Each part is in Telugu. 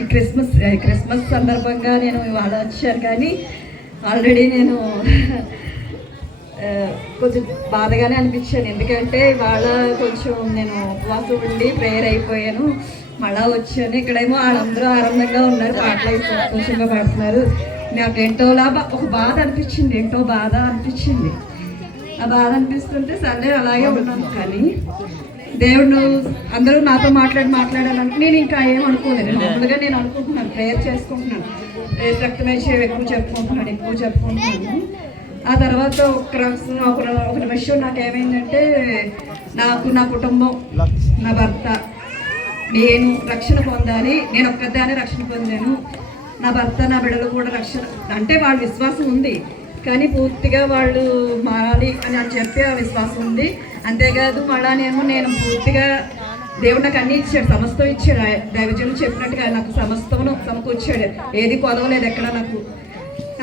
ఈ క్రిస్మస్ సందర్భంగా నేను ఇవాళ వచ్చాను, కానీ ఆల్రెడీ నేను కొంచెం బాధగానే అనిపించాను. ఎందుకంటే ఇవాళ కొంచెం నేను ఉపవాసం ఉండి ప్రేయర్ అయిపోయాను, మళ్ళా వచ్చాను. ఇక్కడేమో వాళ్ళందరూ ఆనందంగా ఉన్నారు, పాటలు సంతోషంగా పాడుతున్నారు. నాకు ఏంటోలా ఒక బాధ అనిపించింది, ఏంటో బాధ అనిపించింది. ఆ బాధ అనిపిస్తుంటే సరే అలాగే ఉన్నాను. కానీ దేవుడు అందరూ నాతో మాట్లాడాలంటే నేను ఇంకా ఏమనుకోలేదు. మామూలుగా నేను అనుకుంటున్నాను, ప్రేయర్ చేసుకుంటున్నాను, రక్తమేషం ఎక్కువ చెప్పుకుంటున్నాను. ఆ తర్వాత ఒక విషయం నాకేమైందంటే, నా కుటుంబం, నా భర్త, నేను రక్షణ పొందాలి. నేను ఒక్కదానే రక్షణ పొందాను. నా భర్త, నా బిడ్డలు కూడా రక్షణ, అంటే వాళ్ళ విశ్వాసం ఉంది, కానీ పూర్తిగా వాళ్ళు మారాలి అని చెప్పి ఆ విశ్వాసం ఉంది. అంతేకాదు మళ్ళా నేను పూర్తిగా దేవుడు నాకు అన్నీ ఇచ్చాడు, సమస్తం ఇచ్చాడు. దైవజనులు చెప్పినట్టుగా నాకు సమస్తమును సమకూర్చాడు, ఏది కొదవలేదు ఎక్కడ. నాకు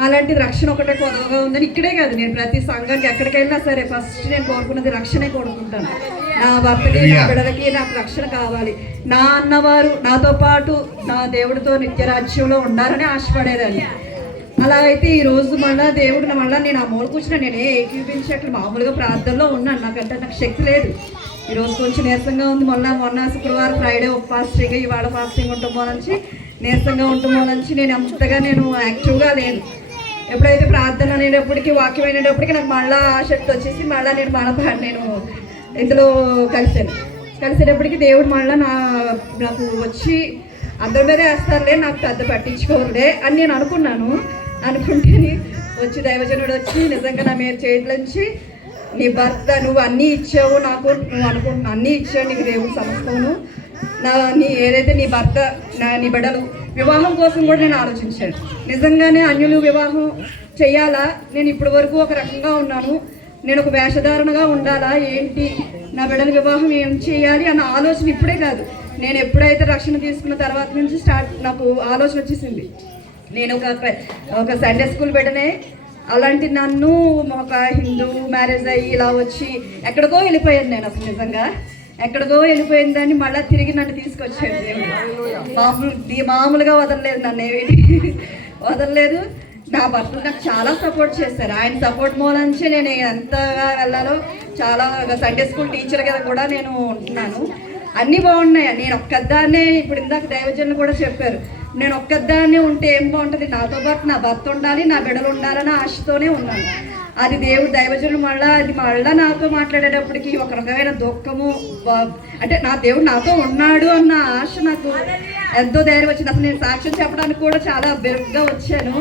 అలాంటి రక్షణ ఒకటే కొదవగా ఉందని ఇక్కడే కాదు, నేను ప్రతి సంఘానికి ఎక్కడికి వెళ్ళినా సరే ఫస్ట్ నేను కోరుకున్నది రక్షణే కోరుకుంటాను. నా భర్తకి, నా బిడ్డలకి నాకు రక్షణ కావాలి. నా అన్నవారు నాతో పాటు నా దేవుడితో నిత్యరాజ్యంలో ఉండాలని ఆశపడేదాన్ని. అలా అయితే ఈరోజు మళ్ళీ దేవుడు మళ్ళీ నేను ఆ మూల కూర్చున్నా, నేను ఏకీపించట్లు మామూలుగా ప్రార్థనలో ఉన్నాను. నాకు శక్తి లేదు. ఈరోజు కొంచెం నీరసంగా ఉంది. మొన్న శుక్రవారం ఫ్రైడే ఫాస్టింగ్, ఇవాళ ఫాస్టింగ్ ఉంటుమోనంచి నీరసంగా ఉంటుమోనంచి నేను అంతగా యాక్టివ్గా లేను. ఎప్పుడైతే ప్రార్థన అనేటప్పటికీ, వాక్యం అయినప్పటికీ నాకు మళ్ళీ ఆసక్తి వచ్చేసి మళ్ళీ నేను ఇందులో కలిసేటప్పటికి దేవుడు మళ్ళీ నాకు వచ్చి అందరి మీదే వేస్తారులే, నాకు పెద్ద పట్టించుకోరులే అని నేను అనుకుంటే వచ్చి దైవజనుడు వచ్చి నిజంగా నా మీద చేతులంచి, నీ భర్త నువ్వు అన్నీ ఇచ్చావు నాకు, నువ్వు అనుకుంటున్నా అన్నీ ఇచ్చావు నీకు దేవుడు సమస్తమును. ఏదైతే నీ భర్త, నీ బిడ్డలు వివాహం కోసం కూడా నేను ఆలోచించాను. నిజంగానే అన్యులు వివాహం చెయ్యాలా? నేను ఇప్పటి వరకు ఒక రకంగా ఉన్నాను, నేను ఒక వేషధారణగా ఉండాలా ఏంటి, నా బిడ్డల వివాహం ఏం చేయాలి అన్న ఆలోచన ఇప్పుడే కాదు, నేను ఎప్పుడైతే రక్షణ తీసుకున్న తర్వాత నుంచి నాకు ఆలోచన వచ్చేసింది. నేను ఒక సండే స్కూల్ బిడ్డనే, అలాంటి నన్ను ఒక హిందూ మ్యారేజ్ అయ్యి ఇలా వచ్చి ఎక్కడికో వెళ్ళిపోయాను. నేను అసలు నిజంగా ఎక్కడికో వెళ్ళిపోయిన దాన్ని మళ్ళీ తిరిగి నన్ను తీసుకొచ్చాడు దేవుడు. మామూలుగా వదలలేదు, నన్ను వదలలేదు. నా భర్తలు నాకు చాలా సపోర్ట్ చేశారు. ఆయన సపోర్ట్ మూలంచి నేను ఎంతగా వెళ్ళాలో, చాలా సండే స్కూల్ టీచర్గా కూడా నేను ఉంటున్నాను. అన్నీ బాగున్నాయి. నేను ఒక్కదాన్నే, ఇప్పుడు ఇందాక దైవజనులు కూడా చెప్పారు, నేను ఒక్కదాన్నే ఉంటే ఏం బాగుంటుంది, నాతో పాటు నా భర్త ఉండాలి, నా బిడ్డలు ఉండాలని ఆశతోనే ఉన్నాను. అది దేవుడు దైవజనులు మళ్ళీ నాతో మాట్లాడేటప్పటికి ఒక రకమైన దుఃఖము, అంటే నా దేవుడు నాతో ఉన్నాడు అన్న ఆశ నాకు ఎంతో ధైర్యం వచ్చింది. అసలు నేను సాక్ష్యం చెప్పడానికి కూడా చాలా బెరుగ్గా వచ్చాను,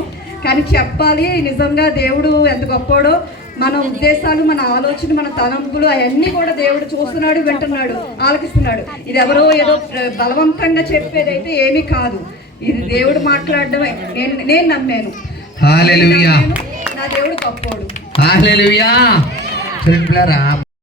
కానీ చెప్పాలి. నిజంగా దేవుడు ఎంత గొప్పోడో, మన ఉద్దేశాలు, మన ఆలోచన, మన తలంపులు అవన్నీ కూడా దేవుడు చూస్తున్నాడు, వింటున్నాడు, ఆలకిస్తున్నాడు. ఇది ఎవరో ఏదో బలవంతంగా చెప్పేదైతే ఏమీ కాదు, ఇది దేవుడు మాట్లాడడమే. నేను నమ్మాను, నా దేవుడు గొప్పోడు. హల్లెలూయా.